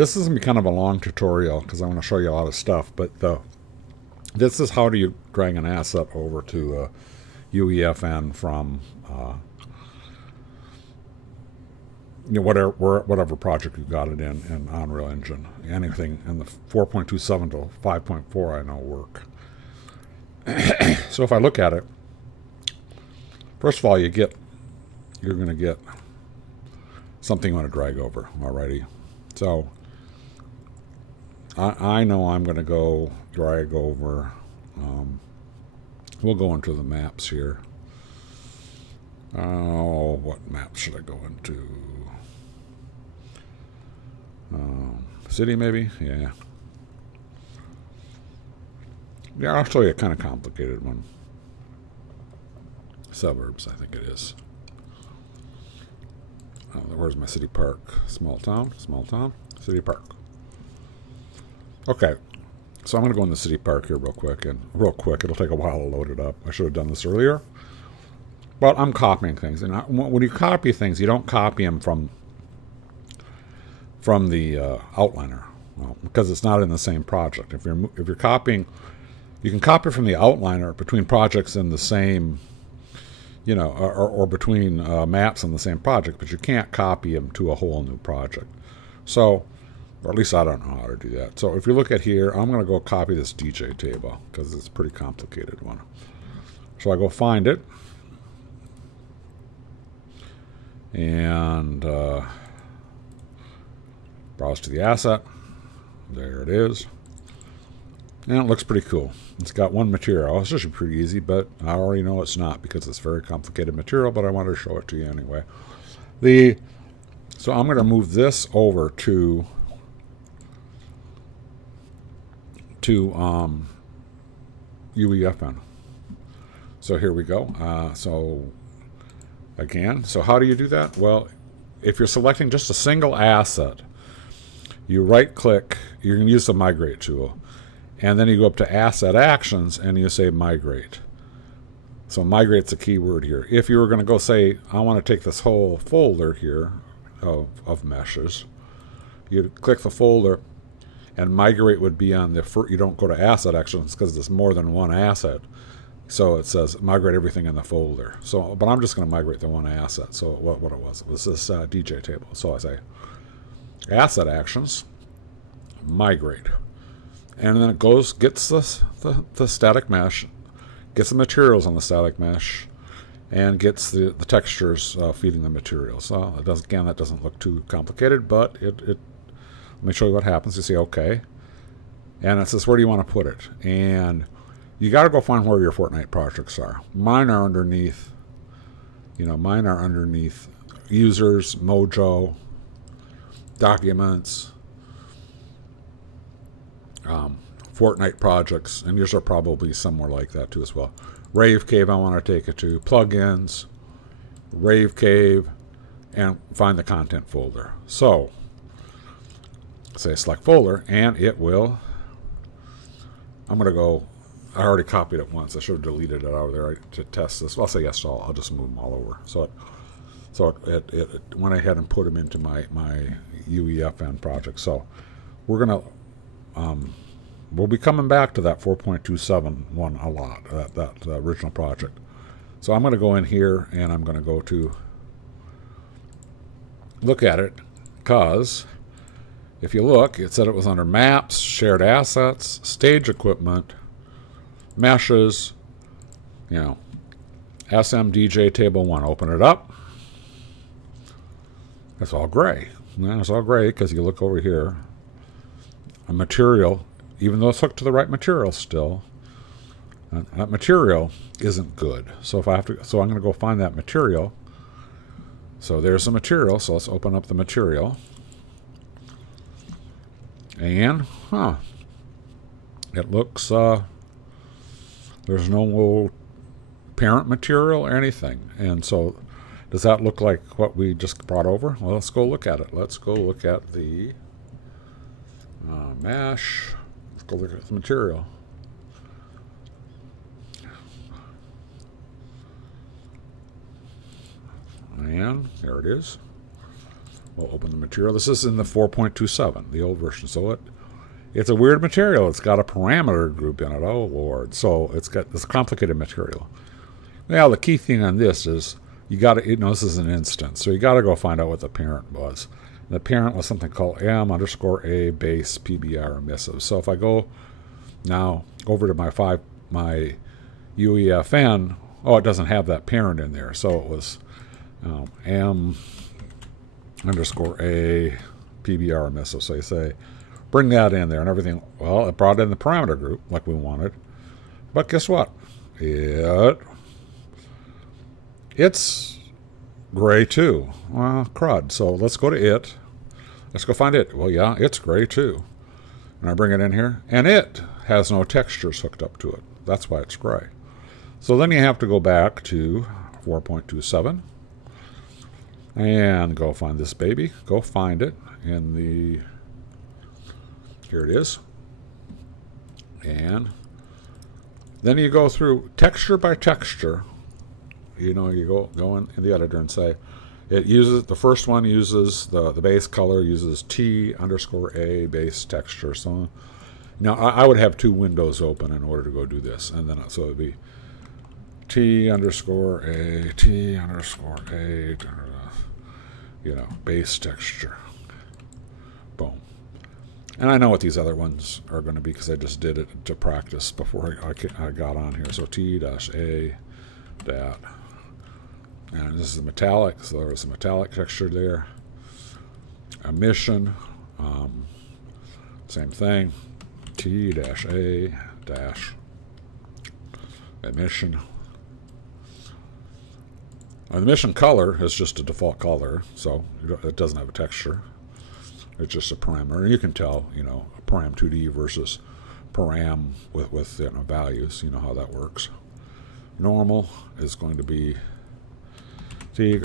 This is going to be kind of a long tutorial because I want to show you a lot of stuff, but this is how do you drag an asset over to UEFN from whatever project you got it in Unreal Engine. Anything in the 4.27 to 5.4 I know work. So if I look at it, first of all, you're going to get something you want to drag over. Alrighty. So I know I'm going to go drag over. We'll go into the maps here. Oh, what map should I go into? City, maybe? Yeah. Yeah, I'll show you a kind of complicated one. Suburbs, I think it is. Where's my city park? Small town, city park. Okay, so I'm going to go in the city park here real quick. It'll take a while to load it up. I should have done this earlier. But I'm copying things. And when you copy things, you don't copy them from the outliner. Well, because it's not in the same project. If you're copying, you can copy from the outliner between projects in the same, or between maps in the same project, but you can't copy them to a whole new project. So, or at least I don't know how to do that. So if you look at here, I'm going to go copy this DJ table because it's a pretty complicated one. So I go find it. And browse to the asset. There it is. And it looks pretty cool. It's got one material. It's just pretty easy, but I already know it's not because it's very complicated material, but I wanted to show it to you anyway. So I'm going to move this over to UEFN. So here we go. Again, so how do you do that? Well, if you're selecting just a single asset, you right-click, you're going to use the Migrate tool, and then you go up to Asset Actions, and you say Migrate. So Migrate's a key word here. If you were going to go say, I want to take this whole folder here of meshes, you'd click the folder, and Migrate would be on the first. You don't go to Asset Actions because there's more than one asset. So it says migrate everything in the folder. So, but I'm just going to migrate the one asset. So what it was this DJ table. So I say Asset Actions, Migrate, and then it gets the static mesh, gets the materials on the static mesh, and gets the textures feeding the materials. So it does, again, that doesn't look too complicated, but let me show you what happens. You say OK, and it says where do you want to put it, and you got to go find where your Fortnite projects are. Mine are underneath, users, Mojo, documents, Fortnite projects, and yours are probably somewhere like that too as well. Rave Cave I want to take it to, plugins, Rave Cave, and find the content folder. So, say select folder, and it will, I'm going to go, I already copied it once. I should have deleted it out of there to test this. Well, I'll say yes to all. I'll just move them all over. So it went ahead and put them into my UEFN project. So we're gonna we'll be coming back to that 4.27 one a lot. That original project. So I'm going to go in here and I'm going to go to look at it, because if you look, it said it was under Maps, Shared Assets, Stage Equipment, Meshes, SMDJ Table 1. Open it up. It's all gray. It's all gray because you look over here. A material, even though it's hooked to the right material still, that material isn't good. So I'm going to go find that material. So there's the material. So let's open up the material. And, it looks, there's no parent material or anything. And so does that look like what we just brought over? Well, let's go look at it. Let's go look at the mesh. Let's go look at the material. And there it is. We'll open the material. This is in the 4.27, the old version. So it's a weird material. It's got a parameter group in it. Oh, Lord. So it's got this complicated material. Now, the key thing on this is you got to, this is an instance. So you got to go find out what the parent was. And the parent was something called m_a base PBR emissive. So if I go now over to my UEFN, oh, it doesn't have that parent in there. So it was m_a PBR emissive. So you say, bring that in there and everything. Well, it brought in the parameter group like we wanted. But guess what? It's gray too. Well, crud. So let's go to it. Let's go find it. Well, yeah, it's gray too. And I bring it in here, and it has no textures hooked up to it. That's why it's gray. So then you have to go back to 4.27 and go find this baby. Go find it in the... Here it is. And then you go through texture by texture. You go in the editor and say, it uses, the first one uses the base color, uses T_A base texture. So now I would have two windows open in order to go do this. And then, so it would be T_A, base texture. Boom. And I know what these other ones are going to be because I just did it to practice before I got on here. So T-A dat. And this is metallic, so there's a metallic texture there. Emission, same thing. T-A emission. The emission color is just a default color, so it doesn't have a texture. It's just a parameter. You can tell, param 2D versus param with values. You know how that works. Normal is going to be T-A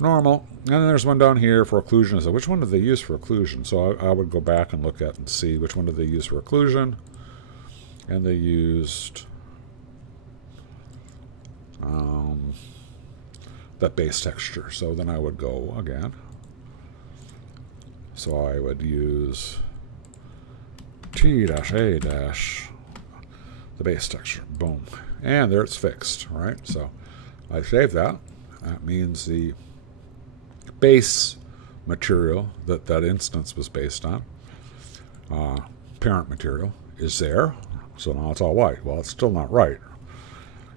normal. And then there's one down here for occlusion. So which one did they use for occlusion? So I would go back and look at and see which one did they use for occlusion. And they used that base texture. So then I would go again. So I would use T-A the base texture. Boom. And there it's fixed, right? So I save that. That means the base material that that instance was based on, parent material, is there. So now it's all white. Well, it's still not right.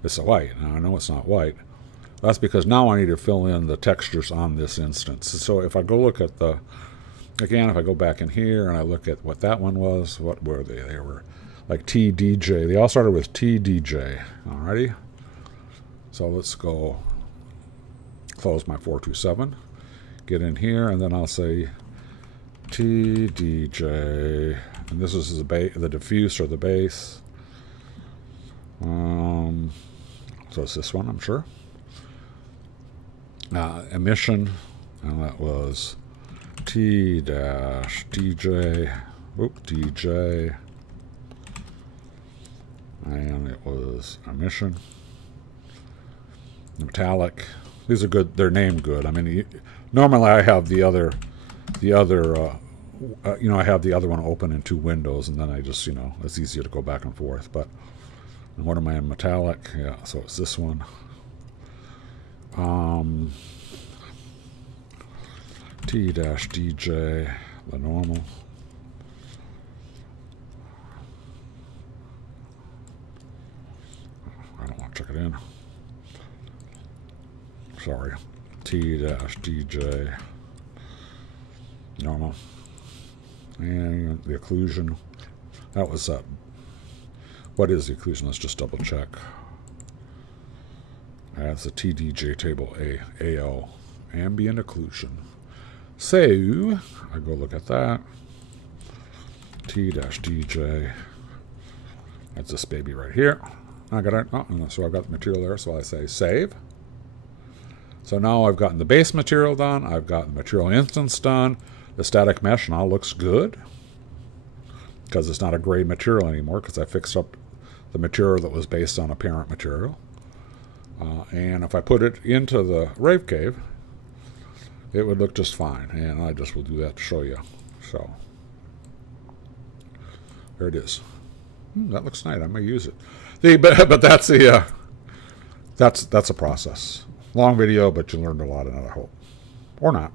It's a white. Now I know it's not white. That's because now I need to fill in the textures on this instance. So if I go look at the, again, if I go back in here and I look at what that one was, what were they? They were like TDJ. They all started with TDJ. Alrighty. So let's go close my 427. Get in here, and then I'll say TDJ. And this is the diffuse or the base. So it's this one, I'm sure. Emission, and that was T-DJ. Oop, DJ. And it was emission. Metallic. These are good. They're named good. I mean, normally I have I have the other one open in two windows, and then I just, it's easier to go back and forth. But what am I in metallic? Yeah, so it's this one. T-DJ, the normal. I don't want to check it in. Sorry. T-DJ, normal. And the occlusion. That was that. What is the occlusion? Let's just double check. That's the TDJ table AO. Ambient occlusion. So, I go look at that. T-DJ. That's this baby right here. I got it. Oh, so I've got the material there. So I say save. So now I've gotten the base material done. I've gotten the material instance done. The static mesh now looks good because it's not a gray material anymore because I fixed up the material that was based on a parent material. And if I put it into the Rave Cave, it would look just fine. And I just will do that to show you. So there it is. That looks nice. I may use it. But that's the that's a process. Long video, but you learned a lot, and I hope, or not.